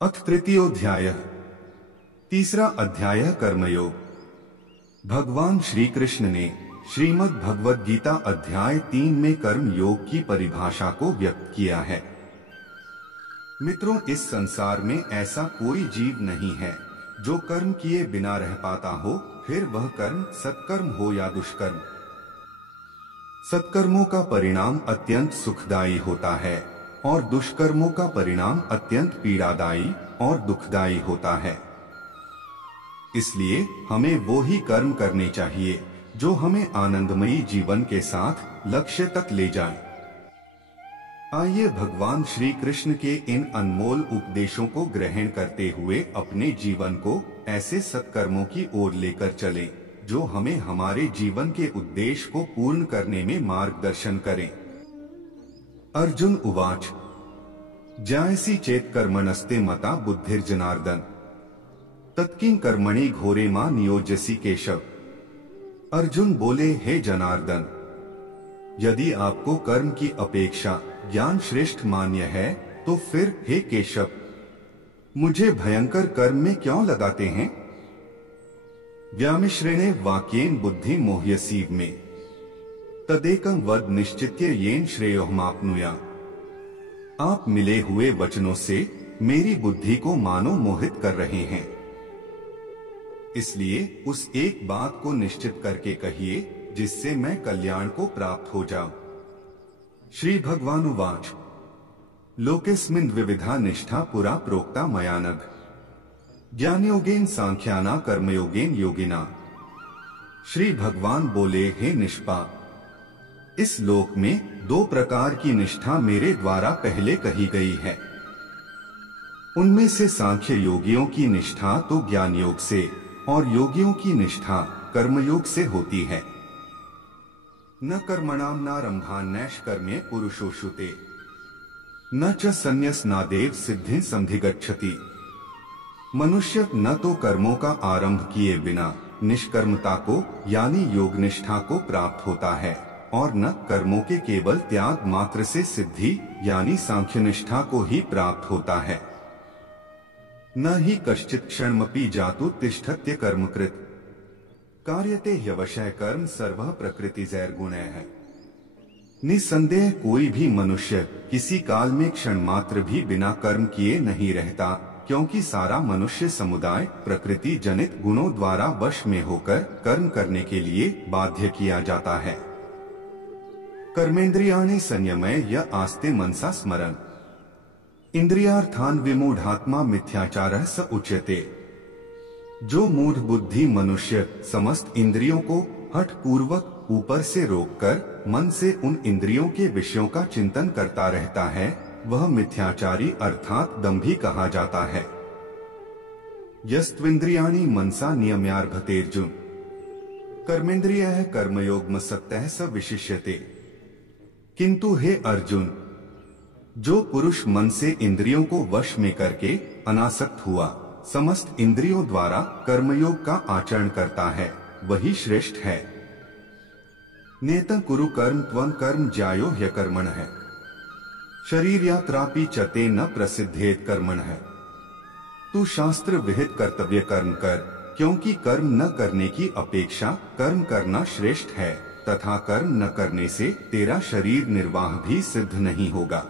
अथ तृतीयोऽध्यायः। तीसरा अध्याय कर्मयोग। भगवान श्री कृष्ण ने श्रीमद् भगवद गीता अध्याय 3 में कर्म योग की परिभाषा को व्यक्त किया है। मित्रों, इस संसार में ऐसा कोई जीव नहीं है जो कर्म किए बिना रह पाता हो, फिर वह कर्म सत्कर्म हो या दुष्कर्म। सत्कर्मों का परिणाम अत्यंत सुखदायी होता है और दुष्कर्मों का परिणाम अत्यंत पीड़ादायी और दुखदायी होता है। इसलिए हमें वो ही कर्म करने चाहिए जो हमें आनंदमयी जीवन के साथ लक्ष्य तक ले जाए। आइए भगवान श्री कृष्ण के इन अनमोल उपदेशों को ग्रहण करते हुए अपने जीवन को ऐसे सत्कर्मों की ओर लेकर चलें जो हमें हमारे जीवन के उद्देश्य को पूर्ण करने में मार्गदर्शन करें। अर्जुन उवाच ज्यायसी चेत कर्मणस्ते मता बुद्धिर्जनार्दन तत्किं कर्मणि घोरे मां नियोज्यसी केशव। अर्जुन बोले, हे जनार्दन, यदि आपको कर्म की अपेक्षा ज्ञान श्रेष्ठ मान्य है तो फिर हे केशव, मुझे भयंकर कर्म में क्यों लगाते हैं। व्यामिश्रेणे वाक्येन बुद्धि मोह्यसीव में तदेकं वद निश्चित्य येन श्रेयोहमाप्नुया। आप मिले हुए वचनों से मेरी बुद्धि को मानो मोहित कर रहे हैं, इसलिए उस एक बात को निश्चित करके कहिए जिससे मैं कल्याण को प्राप्त हो जाऊं। श्री भगवानुवाच लोकेस्मिन् द्विविधा निष्ठा पुरा प्रोक्ता मया नघ ज्ञानयोगेन सांख्याना कर्मयोगेन योगिना। श्री भगवान बोले, हे निष्पाप, इस लोक में दो प्रकार की निष्ठा मेरे द्वारा पहले कही गई है। उनमें से सांख्य योगियों की निष्ठा तो ज्ञान योग से और योगियों की निष्ठा कर्मयोग से होती है। न कर्मणाम नारंभान नैष्कर्म्ये पुरुषोषुते न च संन्यासनादेव सिद्धिं संधिगच्छति। मनुष्य न तो कर्मों का आरंभ किए बिना निष्कर्मता को यानी योग निष्ठा को प्राप्त होता है और न कर्मों के केवल त्याग मात्र से सिद्धि यानी सांख्य निष्ठा को ही प्राप्त होता है। न ही कश्चित् क्षणमपि जातु तिष्ठत्य कर्मकृत कार्यते ह्यवशः कर्म सर्वः प्रकृतिजैर्गुणैः। निसंदेह कोई भी मनुष्य किसी काल में क्षण मात्र भी बिना कर्म किए नहीं रहता, क्योंकि सारा मनुष्य समुदाय प्रकृति जनित गुणों द्वारा वश में होकर कर्म करने के लिए बाध्य किया जाता है। कर्मेंद्रियाणि संयमय य आस्ते मनसा स्मरन् इंद्रियार्थान विमूढ़ात्मा मिथ्याचारः स उच्यते। जो मूढ़ बुद्धि मनुष्य समस्त इंद्रियों को हठ पूर्वक ऊपर से रोककर मन से उन इंद्रियों के विषयों का चिंतन करता रहता है, वह मिथ्याचारी अर्थात दंभी कहा जाता है। यस्त्विन्द्रियाणि मनसा नियम्यार्भतेर्जुन कर्मेंद्रियः कर्मयोगमसक्तः स विशिष्यते। किंतु हे अर्जुन, जो पुरुष मन से इंद्रियों को वश में करके अनासक्त हुआ समस्त इंद्रियों द्वारा कर्मयोग का आचरण करता है, वही श्रेष्ठ है। नेतं कुरु कर्म त्वं कर्म ज्यायो ह्यकर्मणः शरीर यात्रापि चते न प्रसिद्धेत कर्मणः। तू शास्त्र विहित कर्तव्य कर्म कर, क्योंकि कर्म न करने की अपेक्षा कर्म करना श्रेष्ठ है तथा कर्म न करने से तेरा शरीर निर्वाह भी सिद्ध नहीं होगा।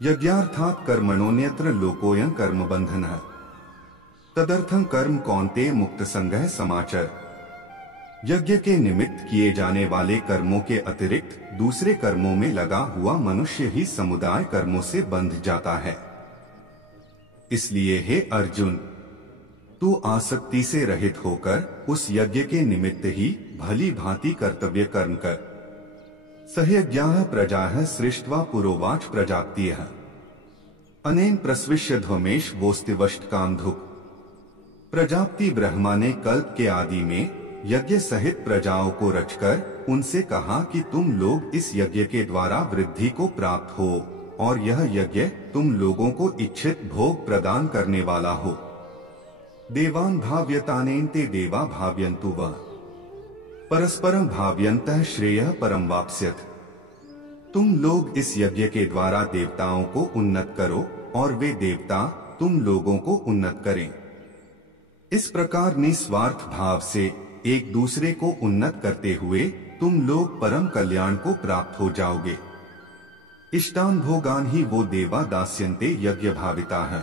यज्ञार्थात् कर्मणोऽन्यत्र लोकोऽयं कर्म बंधनः तदर्थं कर्म कौन्तेय मुक्त संगः समाचर। यज्ञ के निमित्त किए जाने वाले कर्मों के अतिरिक्त दूसरे कर्मों में लगा हुआ मनुष्य ही समुदाय कर्मों से बंध जाता है। इसलिए हे अर्जुन, तू आसक्ति से रहित होकर उस यज्ञ के निमित्त ही भली भांति कर्तव्य कर्म कर। सहयज्ञाः प्रजाः सृष्ट्वा पुरोवाच प्रजाप्तियः अनेन प्रस्विष्य ध्वमेश वोस्तिवष्टकान्धुक। प्रजाप्ति ब्रह्मा ने कल्प के आदि में यज्ञ सहित प्रजाओं को रचकर उनसे कहा कि तुम लोग इस यज्ञ के द्वारा वृद्धि को प्राप्त हो और यह यज्ञ तुम लोगों को इच्छित भोग प्रदान करने वाला हो। देवान् भाव्यतानेन ते देवा भाव्यन्तु वः परस्परं भाव्यन्तः श्रेयः परं वाप्स्यथ। तुम लोग इस यज्ञ के द्वारा देवताओं को उन्नत करो और वे देवता तुम लोगों को उन्नत करें। इस प्रकार निस्वार्थ भाव से एक दूसरे को उन्नत करते हुए तुम लोग परम कल्याण को प्राप्त हो जाओगे। इष्टान भोगान ही वो देवा दास्यन्ते यज्ञ भाविता है।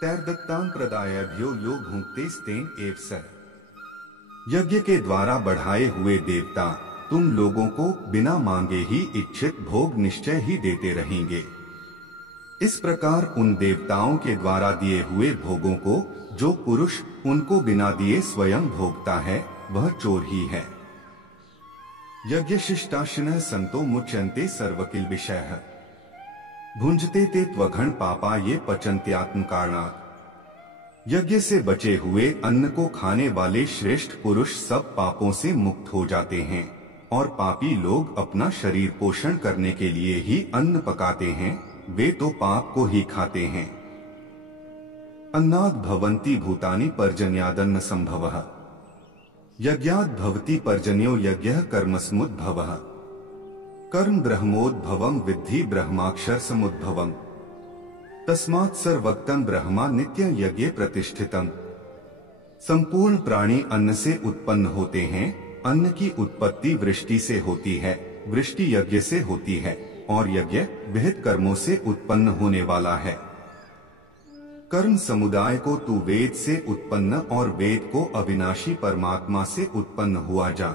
तैर्दत्तान प्रदायभ्यो यो भुंक्ते स्तेन एव सह। यज्ञ के द्वारा बढ़ाए हुए देवता तुम लोगों को बिना मांगे ही इच्छित भोग निश्चय ही देते रहेंगे। इस प्रकार उन देवताओं के द्वारा दिए हुए भोगों को जो पुरुष उनको बिना दिए स्वयं भोगता है वह चोर ही है। यज्ञ शिष्टाशिनः संतो मुच्यन्ते सर्वकिल विषयः। भुंजते ते त्वघन पापा ये पचन्त्यात्म कारणात्। यज्ञ से बचे हुए अन्न को खाने वाले श्रेष्ठ पुरुष सब पापों से मुक्त हो जाते हैं और पापी लोग अपना शरीर पोषण करने के लिए ही अन्न पकाते हैं, वे तो पाप को ही खाते हैं। अन्नाद् भवन्ति भूतानि पर्जन्यादन्न संभवः। यज्ञाद् भवति पर्जन्यो यज्ञः कर्मसमुद्भवः। कर्म ब्रह्मोद्भवम् विद्धि ब्रह्माक्षर समुद्भवम्। तस्मात् सर्वक्तं ब्रह्मा नित्यं यज्ञे प्रतिष्ठितम्। संपूर्ण प्राणी अन्न से उत्पन्न होते हैं। अन्न की उत्पत्ति वृष्टि से होती है, वृष्टि यज्ञ से होती है और यज्ञ विहित कर्मों से उत्पन्न होने वाला है। कर्म समुदाय को तू वेद से उत्पन्न और वेद को अविनाशी परमात्मा से उत्पन्न हुआ जा।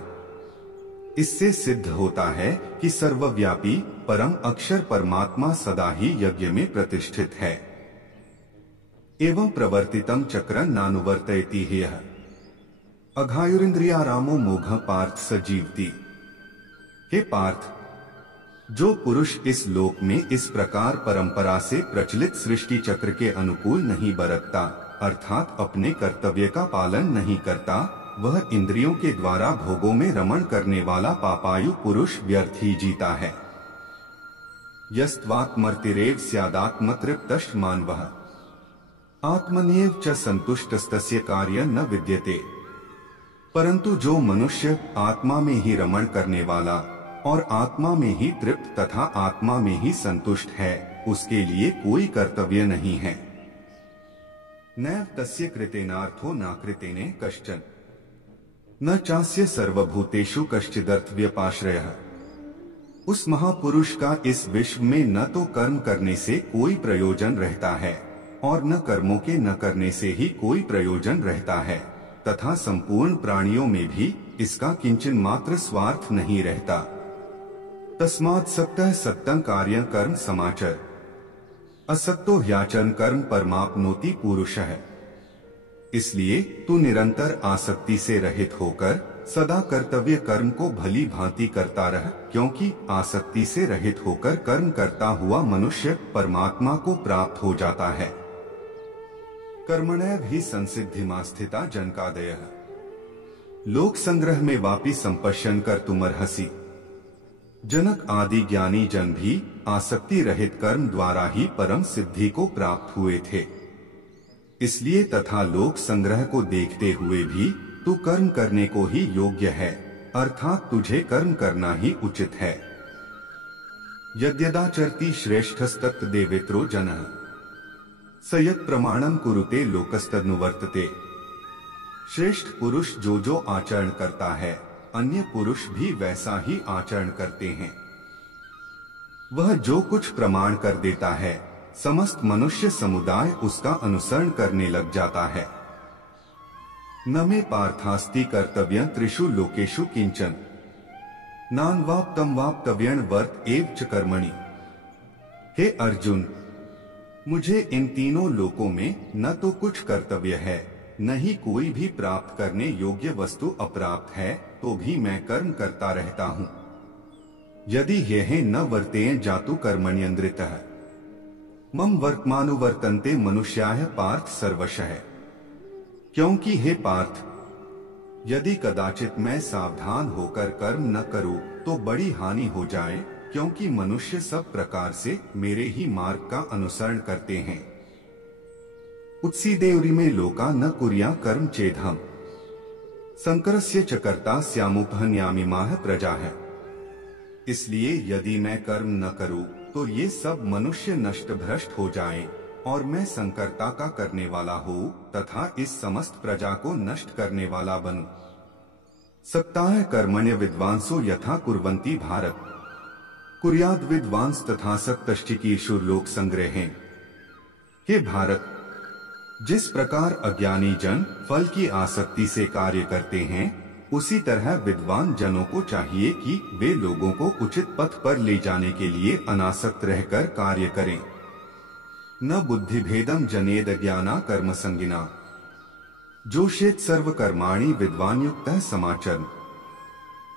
इससे सिद्ध होता है कि सर्वव्यापी परम अक्षर परमात्मा सदा ही यज्ञ में प्रतिष्ठित है। एवं प्रवर्तितम चक्रं नानुवर्तयति ह्यः। अघायुरिंद्रियारामो मोघः पार्थ स जीवति। हे पार्थ, जो पुरुष इस लोक में इस प्रकार परंपरा से प्रचलित सृष्टि चक्र के अनुकूल नहीं बरतता, अर्थात अपने कर्तव्य का पालन नहीं करता, वह इंद्रियों के द्वारा भोगों में रमण करने वाला पापायु पुरुष व्यर्थ ही जीता है। यस्त्वात्मर्तिरेव स्यादात्मतृप्तश्च मानवः। आत्मन्येव च संतुष्टस्तस्य कार्यं न विद्यते। परंतु जो मनुष्य आत्मा में ही रमण करने वाला और आत्मा में ही तृप्त तथा आत्मा में ही संतुष्ट है, उसके लिए कोई कर्तव्य नहीं है। नैव तस्य कृतेनार्थो नाकृतेने कश्चन न चास्य सर्वभूतेषु कश्चिदर्थव्यपाश्रयः। उस महापुरुष का इस विश्व में न तो कर्म करने से कोई प्रयोजन रहता है और न कर्मों के न करने से ही कोई प्रयोजन रहता है, तथा संपूर्ण प्राणियों में भी इसका किंचन मात्र स्वार्थ नहीं रहता। तस्मात् सक्तः सत्तं कार्यं कर्म समाचर असक्तो ह्याचरण कर्म परमाप्नोति पुरुषः। इसलिए तू निरंतर आसक्ति से रहित होकर सदा कर्तव्य कर्म को भली भांति करता रह, क्योंकि आसक्ति से रहित होकर कर्म करता हुआ मनुष्य परमात्मा को प्राप्त हो जाता है। कर्मणैव हि संसिद्धिमा स्थिता जनकादयः। लोक संग्रह में वापि संपश्यन कर तुमर्हसि। जनक आदि ज्ञानी जन भी आसक्ति रहित कर्म द्वारा ही परम सिद्धि को प्राप्त हुए थे। इसलिए तथा लोक संग्रह को देखते हुए भी तू कर्म करने को ही योग्य है, अर्थात तुझे कर्म करना ही उचित है। यद्यदाचरति श्रेष्ठस्तत् देवेत्रो जनः स यत् प्रमाणं कुरुते लोकस्तदनुवर्तते। श्रेष्ठ पुरुष जो जो आचरण करता है, अन्य पुरुष भी वैसा ही आचरण करते हैं। वह जो कुछ प्रमाण कर देता है, समस्त मनुष्य समुदाय उसका अनुसरण करने लग जाता है। न मे पार्थास्ति कर्तव्यं त्रिषु लोकेषु किंचन नान्वाप्तं वाप्तव्यं वर्त एव च कर्मणि। हे अर्जुन, मुझे इन तीनों लोकों में न तो कुछ कर्तव्य है, न ही कोई भी प्राप्त करने योग्य वस्तु अप्राप्त है, तो भी मैं कर्म करता रहता हूँ। यदि यह न वर्तेय जातु कर्मण्यन्द्रितः मम वर्तमानुवर्तन्ते मनुष्याः पार्थ सर्वशः। क्योंकि हे पार्थ, यदि कदाचित मैं सावधान होकर कर्म न करूं तो बड़ी हानि हो जाए, क्योंकि मनुष्य सब प्रकार से मेरे ही मार्ग का अनुसरण करते हैं। उत्सीदेवरी में लोका न कुर्या कर्म चेदहम् संकरस्य च कर्ता स्यामुपहन्यामिमाः प्रजाः। इसलिए यदि मैं कर्म न करूं तो ये सब मनुष्य नष्ट भ्रष्ट हो जाएं और मैं संकर्ता का करने वाला हूँ तथा इस समस्त प्रजा को नष्ट करने वाला बनूं। सप्ताह कर्मण्य विद्वांसो यथा कुर्वन्ति भारत कुर्याद विद्वांस तथा सत्तष्टिकीशुर लोक संग्रह। हे भारत, जिस प्रकार अज्ञानी जन फल की आसक्ति से कार्य करते हैं, उसी तरह विद्वान जनों को चाहिए कि वे लोगों को उचित पथ पर ले जाने के लिए अनासक्त रहकर कार्य करें। न बुद्धिभेदम जनेद ज्ञाना कर्म संगिना जोषेत सर्व कर्माणि विद्वान युक्त समाचर।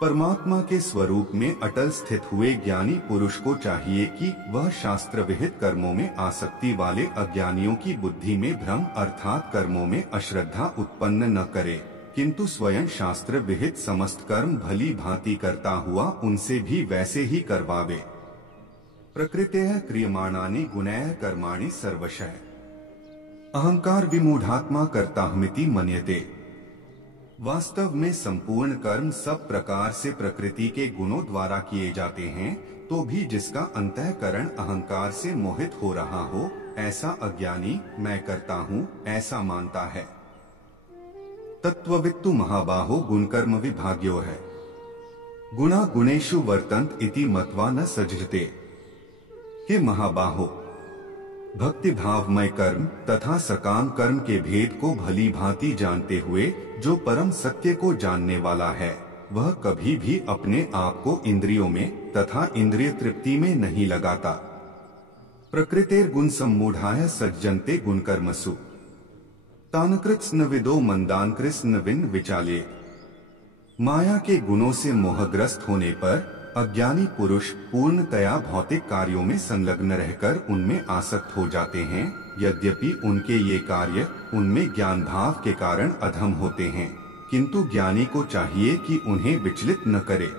परमात्मा के स्वरूप में अटल स्थित हुए ज्ञानी पुरुष को चाहिए कि वह शास्त्र विहित कर्मों में आसक्ति वाले अज्ञानियों की बुद्धि में भ्रम अर्थात कर्मों में अश्रद्धा उत्पन्न न करे, किंतु स्वयं शास्त्र विहित समस्त कर्म भली भांति करता हुआ उनसे भी वैसे ही करवावे। प्रकृतेः क्रियमाणानि गुणैः कर्माणि सर्वशः अहंकार विमूढ़ात्मा कर्ताहमिति मन्यते। वास्तव में संपूर्ण कर्म सब प्रकार से प्रकृति के गुणों द्वारा किए जाते हैं, तो भी जिसका अंतःकरण अहंकार से मोहित हो रहा हो, ऐसा अज्ञानी मैं करता हूँ ऐसा मानता है। तत्त्ववित्तु महाबाहो गुणकर्म विभाग्यो है गुणा गुणेषु वर्तन्त इति मत्वा न सज्जते। हे महाबाहो, भक्ति भावमय कर्म तथा सकाम कर्म के भेद को भली भांति जानते हुए जो परम सत्य को जानने वाला है, वह कभी भी अपने आप को इंद्रियों में तथा इंद्रिय तृप्ति में नहीं लगाता। प्रकृतेर गुण सम्मूढ़ाय सज्जन्ते गुण कर्मसु तानकृत्स्न विदो मंदान कृष्ण विन विचाले। माया के गुणों से मोहग्रस्त होने पर अज्ञानी पुरुष पूर्णतया भौतिक कार्यों में संलग्न रहकर उनमें आसक्त हो जाते हैं। यद्यपि उनके ये कार्य उनमें ज्ञान भाव के कारण अधम होते हैं, किंतु ज्ञानी को चाहिए कि उन्हें विचलित न करे।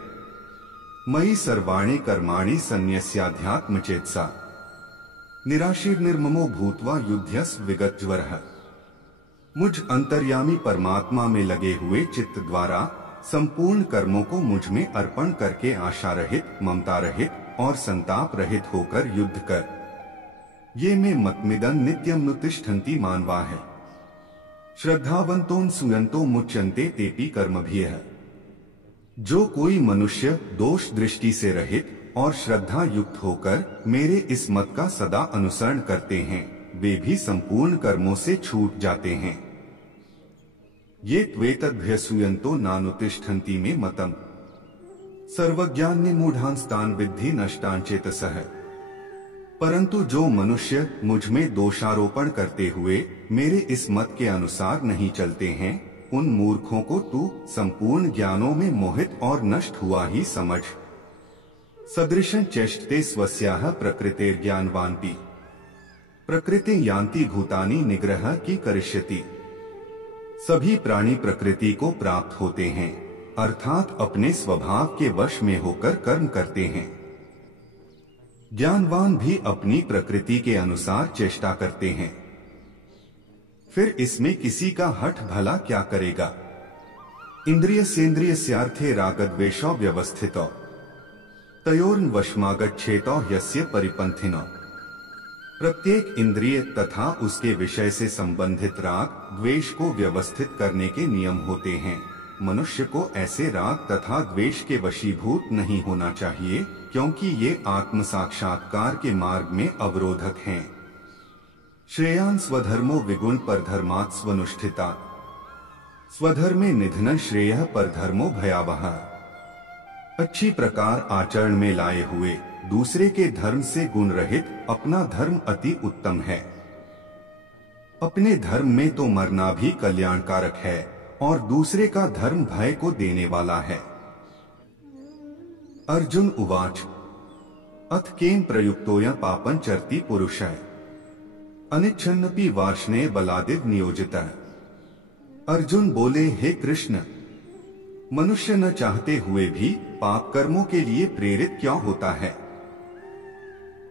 मयि सर्वाणि कर्माणि संन्यस्याध्यात्म चेतसा निराशीर निर्ममो भूत्वा युध्यस्व विगतज्वरः। मुझ अंतर्यामी परमात्मा में लगे हुए चित्त द्वारा संपूर्ण कर्मों को मुझ में अर्पण करके आशा रहित, ममता रहित और संताप रहित होकर युद्ध कर। ये में मतमिदं नित्यं नुतिष्ठन्ति मानवा है। श्रद्धावंतों सुयंतो मुच्यन्ते तेपि कर्मभिः। जो कोई मनुष्य दोष दृष्टि से रहित और श्रद्धा युक्त होकर मेरे इस मत का सदा अनुसरण करते हैं, वे भी संपूर्ण कर्मों से छूट जाते हैं। ये त्वेतद्भ्यसूयन्तो नानुतिष्ठन्ति में मतम् सर्वज्ञान्य मूढ़ांस्तान विद्धि नष्टान चेतसः। परंतु जो मनुष्य मुझ में दोषारोपण करते हुए मेरे इस मत के अनुसार नहीं चलते हैं, उन मूर्खों को तू संपूर्ण ज्ञानों में मोहित और नष्ट हुआ ही समझ। सदृशं चेष्टते स्वस्याः प्रकृतेर ज्ञानवानपि प्रकृति यान्ति भूतानि निग्रह की करिष्यति। सभी प्राणी प्रकृति को प्राप्त होते हैं, अर्थात अपने स्वभाव के वश में होकर कर्म करते हैं। ज्ञानवान भी अपनी प्रकृति के अनुसार चेष्टा करते हैं। फिर इसमें किसी का हठ भला क्या करेगा। इंद्रिय सेन्द्रियस्यार्थे रागद्वेषौ व्यवस्थितौ तयोर्न वशमागच्छेतौ यस्य परिपंथिनौ। प्रत्येक इंद्रिय तथा उसके विषय से संबंधित राग द्वेष को व्यवस्थित करने के नियम होते हैं। मनुष्य को ऐसे राग तथा द्वेष के वशीभूत नहीं होना चाहिए, क्योंकि ये आत्म साक्षात्कार के मार्ग में अवरोधक हैं। श्रेयान् स्वधर्मो विगुण परधर्मात् स्वनुष्ठिता स्वधर्मे निधन श्रेयः परधर्मो भयावह। अच्छी प्रकार आचरण में लाए हुए दूसरे के धर्म से गुण रहित अपना धर्म अति उत्तम है। अपने धर्म में तो मरना भी कल्याणकारक है और दूसरे का धर्म भय को देने वाला है। अर्जुन उवाच अथ केन प्रयुक्तोऽयं पापं चरति पुरुषः अनिच्छन्नपि वार्ष्णेय बलादिव नियोजितः। अर्जुन बोले, हे कृष्ण, मनुष्य न चाहते हुए भी पाप कर्मों के लिए प्रेरित क्यों होता है।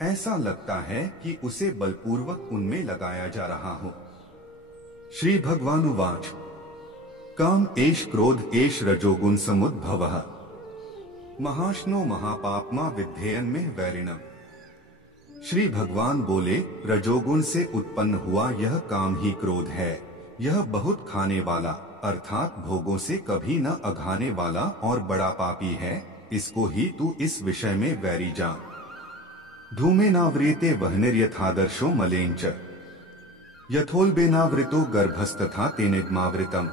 ऐसा लगता है कि उसे बलपूर्वक उनमें लगाया जा रहा हो। श्री भगवानुवाच काम एष क्रोध एष रजोगुण समुद्भवः महाशनो महापापमा विद्धेयन में वैरिणम्। श्री भगवान बोले, रजोगुण से उत्पन्न हुआ यह काम ही क्रोध है। यह बहुत खाने वाला अर्थात भोगों से कभी न अघाने वाला और बड़ा पापी है। इसको ही तू इस विषय में वैरी जान। धूमेनाव्रियते वह्निर्यथादर्शो मलेंच यथोल्बेनावृतो गर्भस्तथा तेनिग्मावृतम।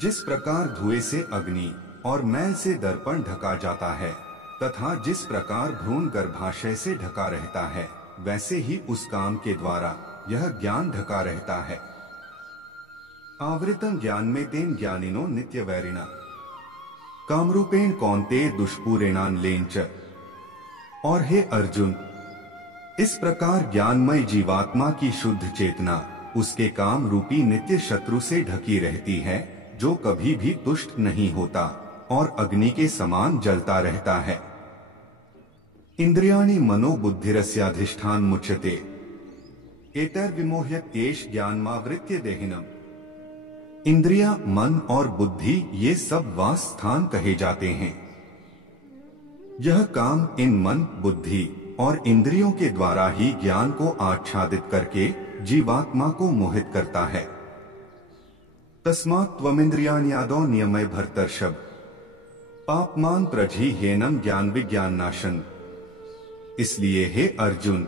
जिस प्रकार धुएं से अग्नि और मैल से दर्पण ढका जाता है तथा जिस प्रकार भ्रूण गर्भाशय से ढका रहता है, वैसे ही उस काम के द्वारा यह ज्ञान ढका रहता है। आवृतम ज्ञान में तेन ज्ञानिनो नित्य वैरिणा कामरूपेण कौन्तेय दुष्पूरेणान लेंच। और हे अर्जुन, इस प्रकार ज्ञानमय जीवात्मा की शुद्ध चेतना उसके काम रूपी नित्य शत्रु से ढकी रहती है, जो कभी भी तुष्ट नहीं होता और अग्नि के समान जलता रहता है। इंद्रियाणि मनो बुद्धिरस्याधिष्ठान मुच्यते एतैर्विमोह्यत एष ज्ञानमावृत्य देहिनम्। इंद्रियां, मन और बुद्धि ये सब वास स्थान कहे जाते हैं। यह काम इन मन, बुद्धि और इंद्रियों के द्वारा ही ज्ञान को आच्छादित करके जीवात्मा को मोहित करता है। तस्मात् त्वमिन्द्रियाण्यादौ नियमय भर्तर्षभ पापमान प्रजी हेनम ज्ञान विज्ञान नाशन। इसलिए हे अर्जुन,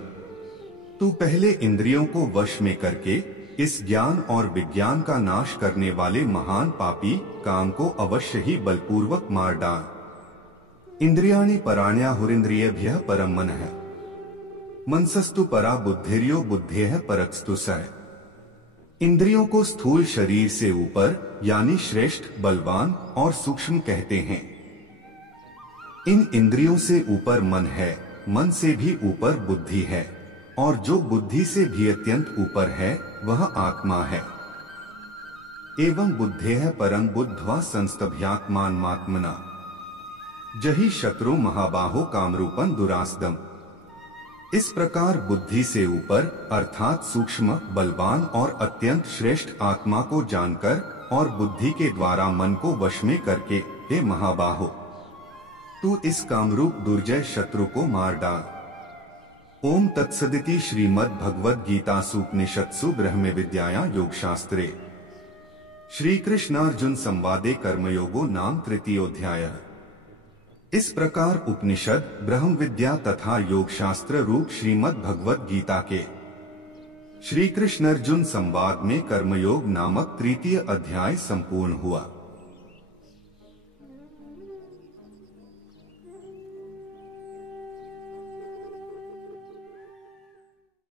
तू पहले इंद्रियों को वश में करके इस ज्ञान और विज्ञान का नाश करने वाले महान पापी काम को अवश्य ही बलपूर्वक मार डाल। इंद्रियाणि पराण्याहुरिन्द्रियेभ्यः परम मनः मनसस्तु परा बुद्धिर्यो बुद्धेः परस्तु सः। इंद्रियों को स्थूल शरीर से ऊपर यानी श्रेष्ठ, बलवान और सूक्ष्म कहते हैं। इन इंद्रियों से ऊपर मन है, मन से भी ऊपर बुद्धि है, और जो बुद्धि से भी अत्यंत ऊपर है वह आत्मा है। एवं बुद्धेः परं बुद्ध्वा संस्तभ्यात्मानमात्मना जहि शत्रु महाबाहो कामरूपं दुरासदम्। इस प्रकार बुद्धि से ऊपर अर्थात सूक्ष्म, बलवान और अत्यंत श्रेष्ठ आत्मा को जानकर और बुद्धि के द्वारा मन को वश में करके, हे महाबाहो, तू इस कामरूप दुर्जय शत्रु को मार डाल। ओम तत्सदिति श्रीमद् भगवद गीतासूपनिषत्सु ब्रह्म विद्यायां योगशास्त्रे श्री कृष्णार्जुन संवादे कर्मयोगो नाम तृतीयोऽध्यायः। इस प्रकार उपनिषद, ब्रह्म विद्या तथा योग शास्त्र रूप श्रीमद् भगवद गीता के श्री कृष्ण अर्जुन संवाद में कर्मयोग नामक तृतीय अध्याय संपूर्ण हुआ।